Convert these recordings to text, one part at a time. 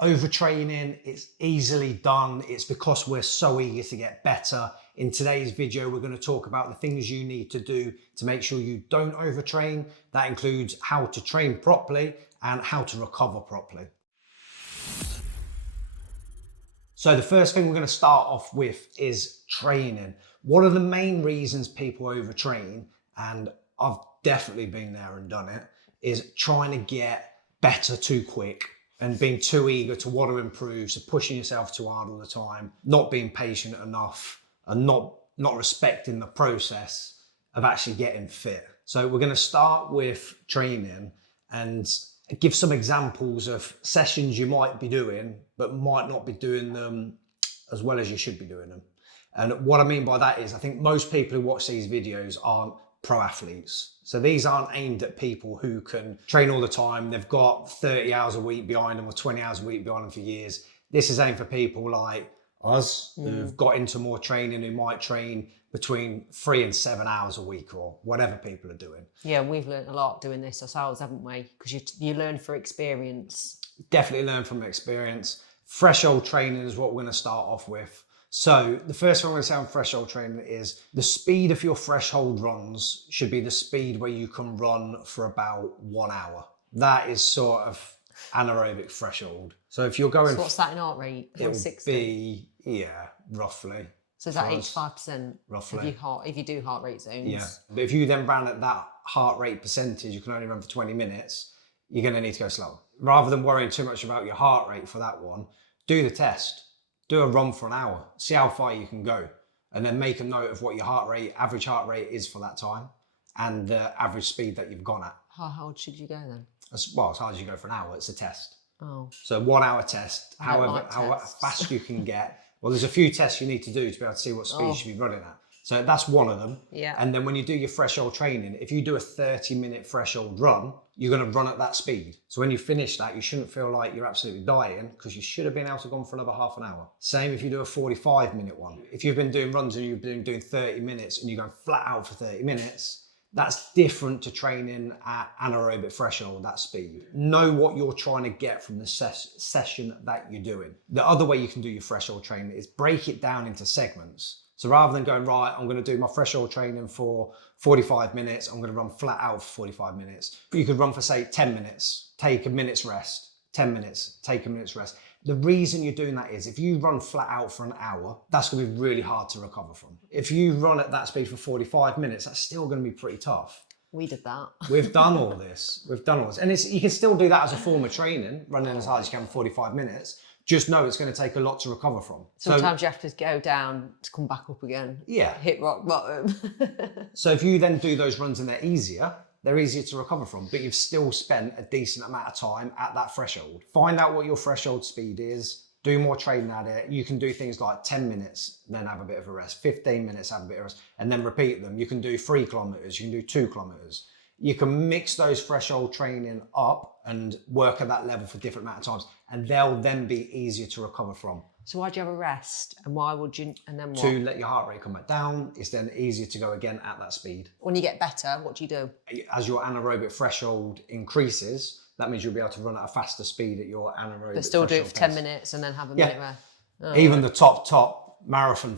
Overtraining, it's easily done. It's because we're so eager to get better. In today's video, we're going to talk about the things you need to do to make sure you don't overtrain. That includes how to train properly and how to recover properly. So the first thing we're going to start off with is training. One of the main reasons people overtrain, and I've definitely been there and done it, is trying to get better too quick and being too eager to want to improve, so pushing yourself too hard all the time, not being patient enough, and not respecting the process of actually getting fit. So we're going to start with training and give some examples of sessions you might be doing, but might not be doing them as well as you should be doing them. And what I mean by that is I think most people who watch these videos aren't pro athletes. So these aren't aimed at people who can train all the time. They've got 30 hours a week behind them or 20 hours a week behind them for years. This is aimed for people like us who've got into more training, who might train between 3 and 7 hours a week or whatever people are doing. Yeah, we've learned a lot doing this ourselves, haven't we? Because you learn for experience. Definitely learn from experience. Threshold training is what we're going to start off with. So the first thing I'm going to say on threshold training is the speed of your threshold runs should be the speed where you can run for about 1 hour. That is sort of anaerobic threshold. So if you're going... So what's that in heart rate? It would be, yeah, roughly. So is that 85%? Roughly. If you do heart rate zones? Yeah. But if you then ran at that heart rate percentage, you can only run for 20 minutes, you're going to need to go slower. Rather than worrying too much about your heart rate for that one, do the test. Do a run for an hour, see how far you can go, and then make a note of what your average heart rate is for that time and the average speed that you've gone at. How hard should you go then? As hard as you go for an hour, it's a test. Oh. So 1 hour test, how fast you can get. Well, there's a few tests you need to do to be able to see what speed you should be running at. So that's one of them. Yeah. And then when you do your threshold training, if you do a 30-minute threshold run, you're going to run at that speed. So when you finish that, you shouldn't feel like you're absolutely dying because you should have been able to go on for another half an hour. Same if you do a 45-minute one. If you've been doing runs and you've been doing 30 minutes and you're going flat out for 30 minutes, that's different to training at anaerobic threshold, that speed. Know what you're trying to get from the session that you're doing. The other way you can do your threshold training is break it down into segments. So rather than going, right, I'm going to do my threshold training for 45 minutes, I'm going to run flat out for 45 minutes. You could run for, say, 10 minutes, take a minute's rest, 10 minutes, take a minute's rest. The reason you're doing that is if you run flat out for an hour, that's going to be really hard to recover from. If you run at that speed for 45 minutes, that's still going to be pretty tough. We did that. We've done all this. And you can still do that as a form of training, running as hard as you can for 45 minutes. Just know it's going to take a lot to recover from. Sometimes you have to go down to come back up again. Yeah. Hit rock bottom. So if you then do those runs and they're easier to recover from, but you've still spent a decent amount of time at that threshold. Find out what your threshold speed is, do more training at it. You can do things like 10 minutes, then have a bit of a rest, 15 minutes, have a bit of a rest, and then repeat them. You can do 3 kilometers, you can do 2 kilometers. You can mix those threshold training up and work at that level for different amount of times, and they'll then be easier to recover from. So why'd you have a rest? And why would you, and then what? To let your heart rate come back down. It's then easier to go again at that speed. When you get better, what do you do? As your anaerobic threshold increases, that means you'll be able to run at a faster speed at your anaerobic But still do it for 10 pace. minutes and then have a minute rest. Oh, Even the top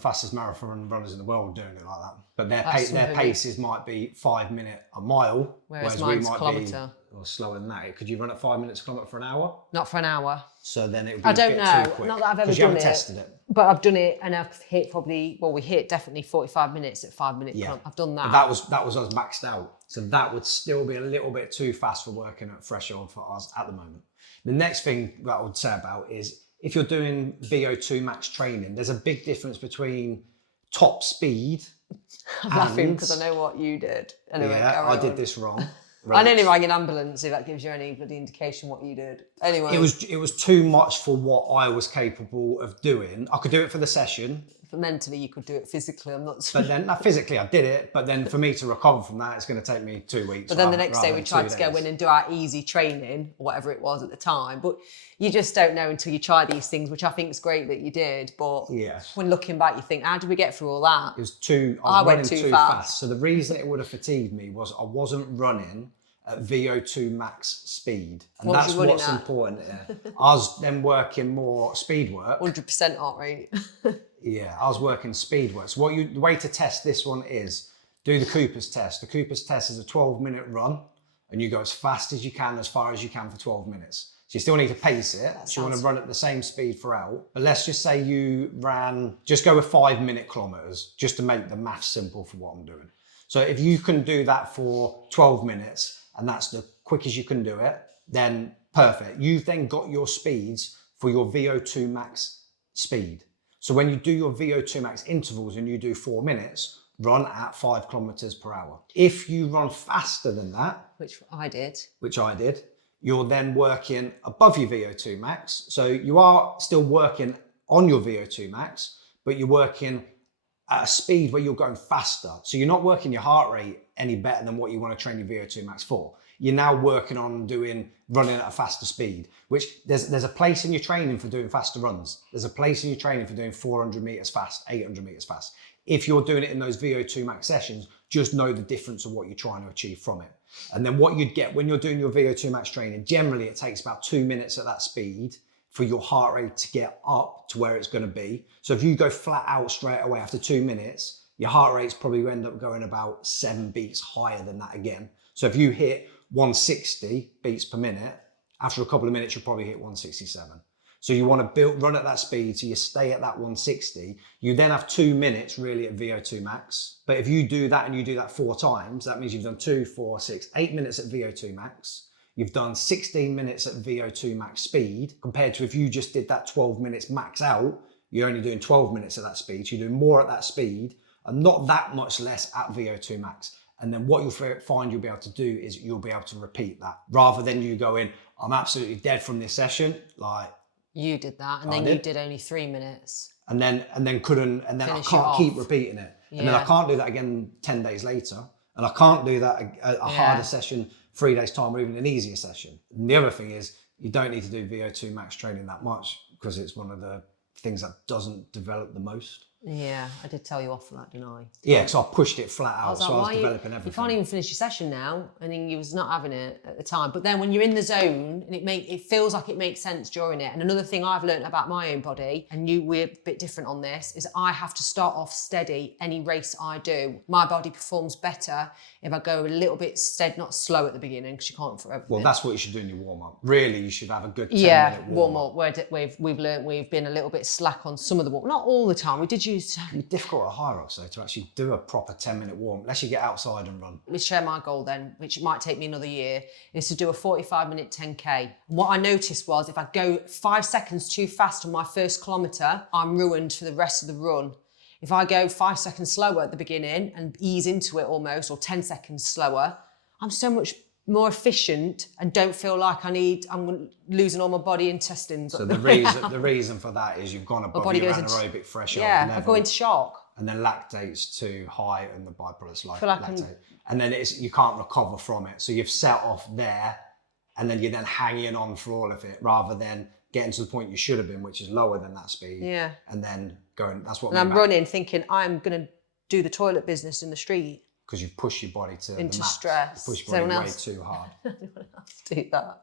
fastest marathon runners in the world doing it like that. But their paces might be 5 minutes a mile, whereas we mine's might kilometre. be slower than that. Could you run at 5 minutes a kilometre for an hour? Not for an hour. So then it would be I don't know. too quick. Not that I've ever you done haven't it. tested it. But I've done it and I've hit we hit definitely 45 minutes at 5 minutes. Yeah. I've done that. But that was us maxed out. So that would still be a little bit too fast for working at threshold for us at the moment. The next thing that I would say about is if you're doing VO2 max training, there's a big difference between top speed. I'm laughing because I know what you did. Anyway, yeah, I did this wrong. I nearly rang an ambulance if that gives you any bloody indication what you did. Anyway. It was too much for what I was capable of doing. I could do it for the session. But mentally, you could do it physically. I'm not. But then, physically, I did it. But then, for me to recover from that, it's going to take me 2 weeks. But then the next day, we tried to go in and do our easy training, or whatever it was at the time. But you just don't know until you try these things, which I think is great that you did. But when looking back, you think, how did we get through all that? It was I was running too fast. So the reason it would have fatigued me was I wasn't running at VO2 max speed. And What was that's you running what's at? important here. I was then working more speed work. 100% heart rate. Yeah, I was working speed work. So the way to test this one is do the Cooper's test. The Cooper's test is a 12-minute run, and you go as fast as you can, as far as you can for 12 minutes. So you still need to pace it. So you want to run at the same speed throughout. But let's just say you ran, just go with 5-minute kilometers, just to make the math simple for what I'm doing. So if you can do that for 12 minutes, and that's the quickest you can do it, then perfect. You've then got your speeds for your VO2 max speed. So when you do your VO2 max intervals and you do 4 minutes, run at 5 kilometers per hour. If you run faster than that, which I did, you're then working above your VO2 max. So you are still working on your VO2 max, but you're working at a speed where you're going faster. So you're not working your heart rate any better than what you want to train your VO2 max for. You're now working on running at a faster speed, which there's a place in your training for doing faster runs. There's a place in your training for doing 400 meters fast, 800 meters fast. If you're doing it in those VO2 max sessions, just know the difference of what you're trying to achieve from it. And then what you'd get when you're doing your VO2 max training, generally it takes about 2 minutes at that speed for your heart rate to get up to where it's going to be. So if you go flat out straight away after 2 minutes, your heart rate's probably end up going about 7 beats higher than that again. So if you hit 160 beats per minute, after a couple of minutes, you'll probably hit 167. So you want to run at that speed, so you stay at that 160. You then have 2 minutes really at VO2 max. But if you do that and you do that 4 times, that means you've done 2, 4, 6, 8 minutes at VO2 max. You've done 16 minutes at VO2 max speed, compared to if you just did that 12 minutes max out, you're only doing 12 minutes at that speed. So you're doing more at that speed and not that much less at VO2 max. And then what you'll find you'll be able to do is you'll be able to repeat that rather than you going, I'm absolutely dead from this session. Like you did that, and then you did only 3 minutes. And then I can't keep repeating it. Yeah. And then I can't do that again 10 days later. And I can't do that a harder session 3 days time or even an easier session. And the other thing is you don't need to do VO2 max training that much because it's one of the things that doesn't develop the most. Yeah, I did tell you off for that, didn't I? Yeah, because I pushed it flat out, so I was developing everything. You can't even finish your session now, and then you was not having it at the time. But then when you're in the zone, and it feels like it makes sense during it. And another thing I've learned about my own body, and we're a bit different on this, is I have to start off steady any race I do. My body performs better if I go a little bit steady, not slow at the beginning, because you can't for everything. Well, that's what you should do in your warm-up. Really, you should have a good 10-minute warm-up. We've learned we've been a little bit slack on some of the warm-up. Not all the time. We did use... It's difficult at Hyrox though to actually do a proper 10-minute warm, unless you get outside and run. Let me share my goal then, which might take me another year, is to do a 45-minute 10K. And what I noticed was if I go 5 seconds too fast on my first kilometre, I'm ruined for the rest of the run. If I go 5 seconds slower at the beginning and ease into it almost, or 10 seconds slower, I'm so much more efficient and don't feel like I'm losing all my body intestines. So the reason for that is you've gone above your anaerobic threshold level. I go into shock. And then lactate's too high and the byproducts like lactate. And then you can't recover from it. So you've set off there and then you're then hanging on for all of it rather than getting to the point you should have been, which is lower than that speed. Yeah. And then going, that's what And I'm running thinking I'm going to do the toilet business in the street. Because you've pushed your body to into the max. Stress. You pushed your body way too hard. Anyone else do that?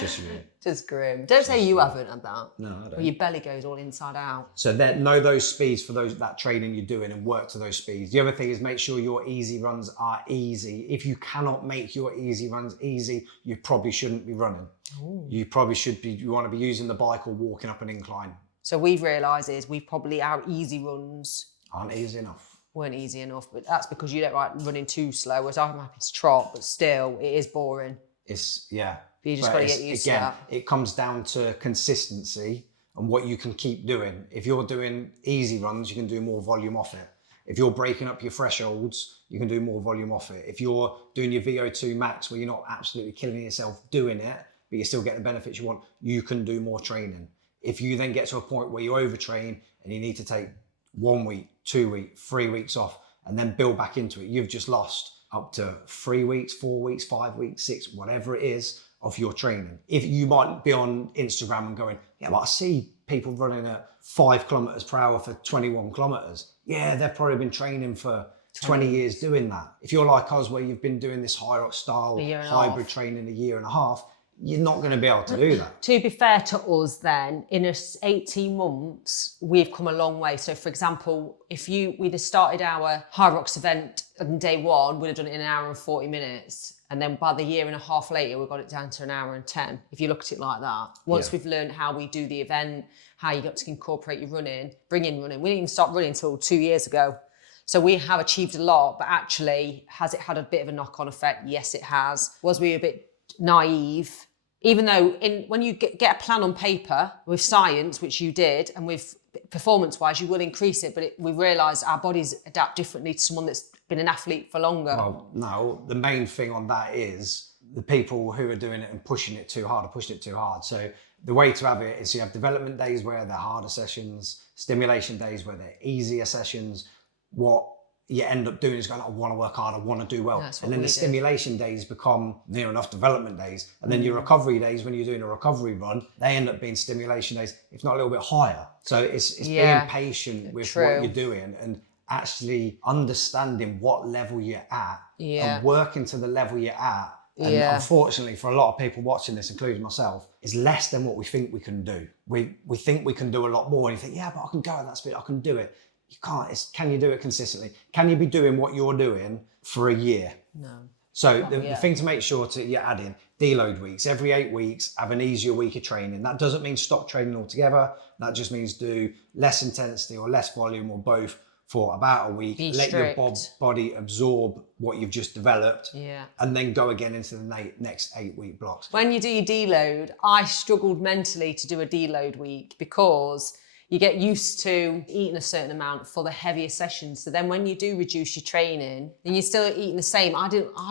Just you. Just grim. Don't say you haven't had that. No, I don't. Or your belly goes all inside out. So know those speeds for that training you're doing and work to those speeds. The other thing is make sure your easy runs are easy. If you cannot make your easy runs easy, you probably shouldn't be running. Ooh. You want to be using the bike or walking up an incline. So we've realised our easy runs aren't easy enough. Weren't easy enough, but that's because you don't like running too slow, whereas I'm happy to trot, but still, it is boring. You just got to get used to that. It comes down to consistency and what you can keep doing. If you're doing easy runs, you can do more volume off it. If you're breaking up your thresholds, you can do more volume off it. If you're doing your VO2 max, where you're not absolutely killing yourself doing it, but you're still getting the benefits you want, you can do more training. If you then get to a point where you overtrain and you need to take 1 week, 2 weeks, 3 weeks off, and then build back into it, you've just lost up to 3 weeks, 4 weeks, 5 weeks, 6, whatever it is of your training. If you might be on Instagram and going, yeah, well, I see people running at 5 kilometers per hour for 21 kilometers. Yeah, they've probably been training for 20 years doing that. If you're like us, where you've been doing this Hyrox style hybrid training a year and a half, you're not going to be able to do that. To be fair to us then, in 18 months, we've come a long way. So for example, if we'd have started our Hyrox event on day one, we'd have done it in an hour and 40 minutes. And then by the year and a half later, we got it down to an hour and 10, if you look at it like that. Once we've learned how we do the event, how you got to incorporate your running, bring in running. We didn't even start running until 2 years ago. So we have achieved a lot, but actually, has it had a bit of a knock-on effect? Yes, it has. Was we a bit naive? Even though when you get a plan on paper with science, which you did, and with performance-wise, you will increase it, but we realised our bodies adapt differently to someone that's been an athlete for longer. Well, no, the main thing on that is the people who are doing it and pushing it too hard are pushing it too hard. So the way to have it is you have development days where they're harder sessions, stimulation days where they're easier sessions. What you end up doing is going, I want to work hard, I want to do well. And then the stimulation days become near enough development days. And then your recovery days, when you're doing a recovery run, they end up being stimulation days, if not a little bit higher. So it's being patient with what you're doing and actually understanding what level you're at and working to the level you're at. And unfortunately, for a lot of people watching this, including myself, is less than what we think we can do. We think we can do a lot more, and you think, yeah, but I can go at that speed, I can do it. You can't. Can you do it consistently? Can you be doing what you're doing for a year? No. So the thing to make sure you're adding deload weeks. Every 8 weeks, have an easier week of training. That doesn't mean stop training altogether. That just means do less intensity or less volume or both for about a week. Let your body absorb what you've just developed and then go again into the next 8-week blocks. When you do your deload, I struggled mentally to do a deload week because you get used to eating a certain amount for the heavier sessions. So then when you do reduce your training and you're still eating the same, I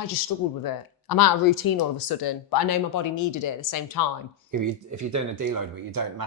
just struggled with it. I'm out of routine all of a sudden, but I know my body needed it at the same time. If you're doing a deload week, you don't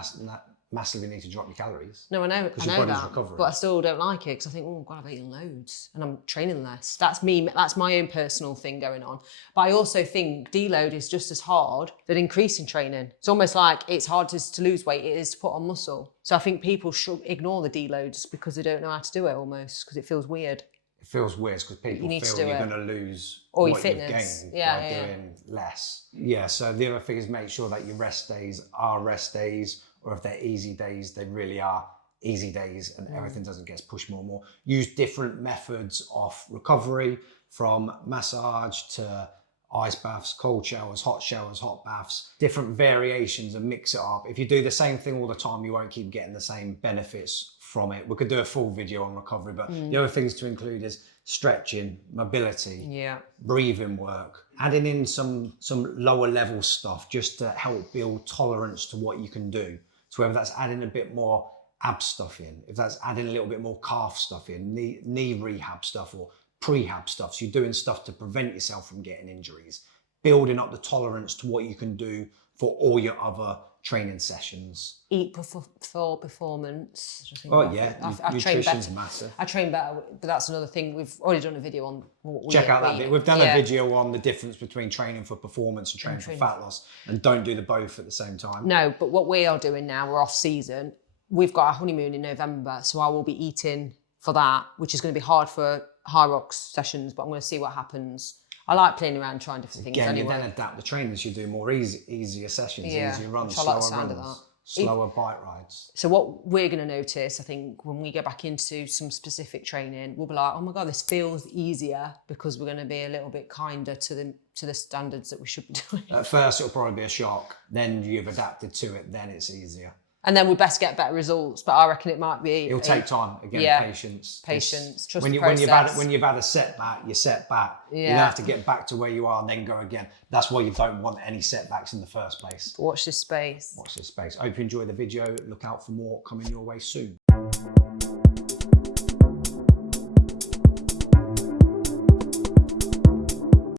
massively need to drop your calories. No, I know that, recovering. but I still don't like it because I think, oh God, I've eaten loads and I'm training less. That's me. That's my own personal thing going on. But I also think deload is just as hard than increasing training. It's almost like it's hard to lose weight. It is to put on muscle. So I think people should ignore the deloads because they don't know how to do it almost because it feels weird. It feels weird because people feel you're going to lose or what your fitness. You've gained by doing less. Yeah, so the other thing is make sure that your rest days are rest days, or if they're easy days, they really are easy days and everything doesn't get pushed more and more. Use different methods of recovery, from massage to ice baths, cold showers, hot baths, different variations, and mix it up. If you do the same thing all the time, you won't keep getting the same benefits from it. We could do a full video on recovery, but the other things to include is stretching, mobility, breathing work, adding in some lower level stuff just to help build tolerance to what you can do. So whether that's adding a bit more ab stuff in, if that's adding a little bit more calf stuff in, knee rehab stuff or prehab stuff. So you're doing stuff to prevent yourself from getting injuries, building up the tolerance to what you can do for all your other training sessions. Eat for performance. Oh yeah, nutrition's massive. I train better, but that's another thing. We've already done a video on what we check out that bit. We've done a video on the difference between training for performance and training for fat loss, and don't do the both at the same time. No, but what we are doing now, we're off season. We've got our honeymoon in November, so I will be eating for that, which is going to be hard for Hyrox sessions, but I'm going to see what happens. I like playing around, trying different things anyway. You then adapt the trainings. You do more easier sessions, easier runs, slower runs, slower bike rides. So what we're going to notice, I think, when we go back into some specific training, we'll be like, oh my God, this feels easier because we're going to be a little bit kinder to the standards that we should be doing. At first, it'll probably be a shock. Then you've adapted to it. Then it's easier. And then we best get better results, but I reckon it might be. It'll take time. Again, patience. Trust when the process. when you've had a setback, you set back. You don't have to get back to where you are and then go again. That's why you don't want any setbacks in the first place. Watch this space. Watch this space. I hope you enjoy the video. Look out for more coming your way soon.